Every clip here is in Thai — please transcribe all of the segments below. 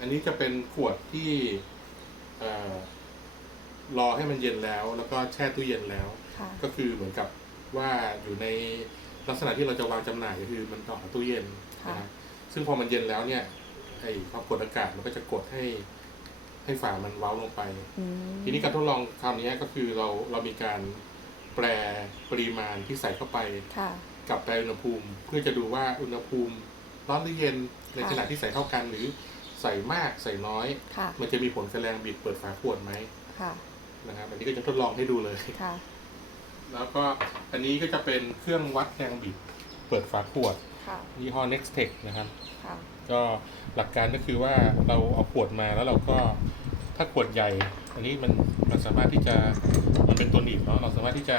อันนี้จะเป็นขวดที่เอ่อรอให้มันเย็นแล้ว แล้วก็แช่ตู้เย็นแล้วค่ะก็คือเหมือนกับว่าอยู่ในลักษณะที่เราจะวางจำหน่ายก็คือมันต่อตู้เย็นค่ะนะครับซึ่งพอมันเย็นแล้วเนี่ยไอ้ความกดอากาศมันก็จะกดให้ให้ฝามันเว้าลงไปอืมทีนี้การทดลองคราวนี้ก็คือเราเรามีการแปรปริมาณที่ใส่เข้าไปค่ะกับแปรอุณหภูมิ เพื่อจะดูว่าอุณหภูมิร้อนหรือเย็นในค่ะขณะที่ใส่เท่ากันหรือ ใส่มากใส่น้อย ค่ะ มันจะมีผลกับแรงบิดเปิดฝาขวดไหมค่ะ นะครับอันนี้ก็จะทดลองให้ดูเลย ค่ะ แล้วก็อันนี้ก็จะเป็นเครื่องวัดแรงบิดเปิดฝาขวดค่ะ ยี่ห้อ Nextech นะครับ ค่ะ ก็หลักการก็คือว่าเราเอาขวดมาแล้วเราก็ถ้าขวดใหญ่ อันนี้มันมันสามารถที่จะมันเป็นตัวหนีบเนาะเราสามารถที่จะ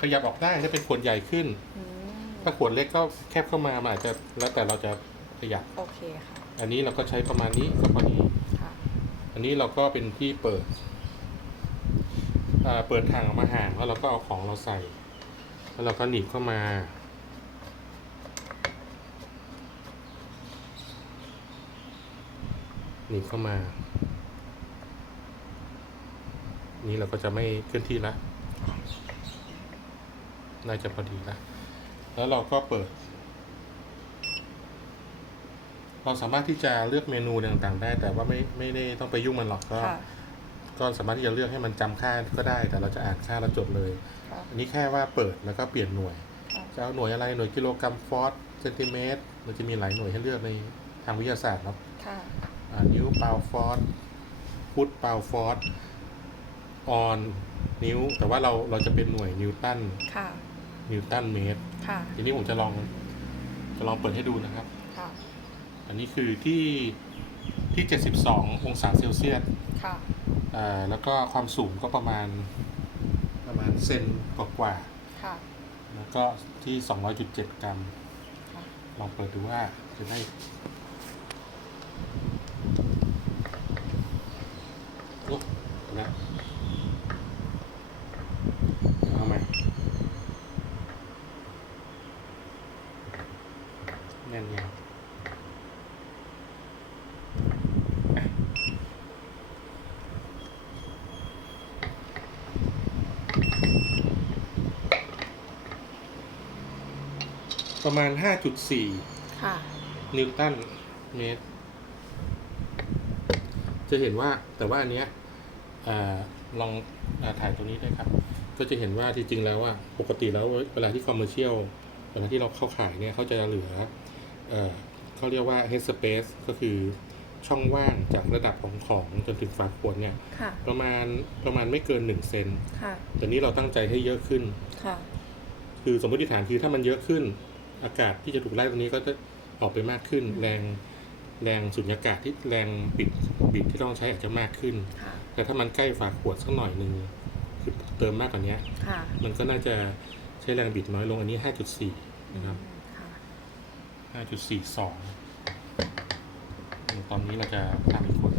ขยับออกได้ให้เป็นขวดใหญ่ขึ้น อืม ถ้าขวดเล็กก็แคบเข้ามามันอาจจะแล้วแต่เราจะขยับ โอเคค่ะ อันนี้เราก็ใช้ประมาณนี้ก็พอดีค่ะอันนี้เราก็เป็นที่เปิดอ่าเปิดทางออกมาห่างแล้วเราก็เอาของเราใส่ แล้วเราก็หนีบเข้ามาหนีบเข้ามา นี้เราก็จะไม่เคลื่อนที่ละ น่าจะพอดีละ แล้วเราก็เปิด เราสามารถที่จะเลือกเมนูต่างๆ ได้ แต่ว่าไม่ไม่ได้ต้องไปยุ่งมันหรอกก็ ค่ะก็สามารถที่จะเลือกให้มันจำค่าก็ได้ แต่เราจะอ่านค่าแล้วจดเลย ค่ะ อันนี้แค่ว่าเปิดแล้วก็เปลี่ยนหน่วย ค่ะ จะเอาหน่วยอะไรหน่วยกิโลกรัมฟอสเซนติเมตรมันจะมีหลายหน่วยให้เลือกในทางวิทยาศาสตร์เนาะค่ะ อ่านิ้วเปล่าฟอสฟุตเปล่าฟอสออนนิ้ว แต่ว่าเราเราจะเป็นหน่วยนิวตันค่ะ นิวตันเมตรค่ะ ทีนี้ผมจะลองจะลองเปิดให้ดูนะครับ ค่ะ อันนี้คือที่ที่ 72 องศาเซลเซียสค่ะอ่าแล้วก็ความสูงก็ประมาณประมาณเซนกว่าค่ะ ๆแล้วก็ที่ 200.7 กรัม ค่ะ ลองเปิดดูว่าจะได้ โอ้นะเอาใหม่แน่นยัง ประมาณ5.4ค่ะนิวตันเมตร จะเห็นว่าแต่ว่าอันเนี้ยอาลองอาถ่ายตรงนี้ได้วยครับ ก็จะเห็นว่าจริงๆแล้วว่าปกติแล้วเวลาที่คอมเมอร์เชียลเวลาที่เราเข้าขายเนี่ยเขาจะเหลือเออเขาเรียกว่า head space ก็คือช่องว่างจากระดับของของจนถึงฝาขวดเนี่ย ค่ะ ประมาณประมาณไม่เกิน 1 เซนค่ะ แต่นี้เราตั้งใจให้เยอะขึ้น ค่ะ คือสมมติฐานคือถ้ามันเยอะขึ้น อากาศที่จะถูกไล่ตรงนี้ก็จะออกไปมากขึ้น แรงแรงสุญญากาศที่แรงบิดบิดที่ต้องใช้อาจจะมากขึ้นค่ะแต่ถ้ามันใกล้ฝาขวดสักหน่อยหนึ่งคือเติมมากกว่านี้ค่ะมันก็น่าจะใช้แรงบิดน้อยลงอันนี้ 5.4 นะครับค่ะ5.42 ตอนนี้เราจะทำอีกขวด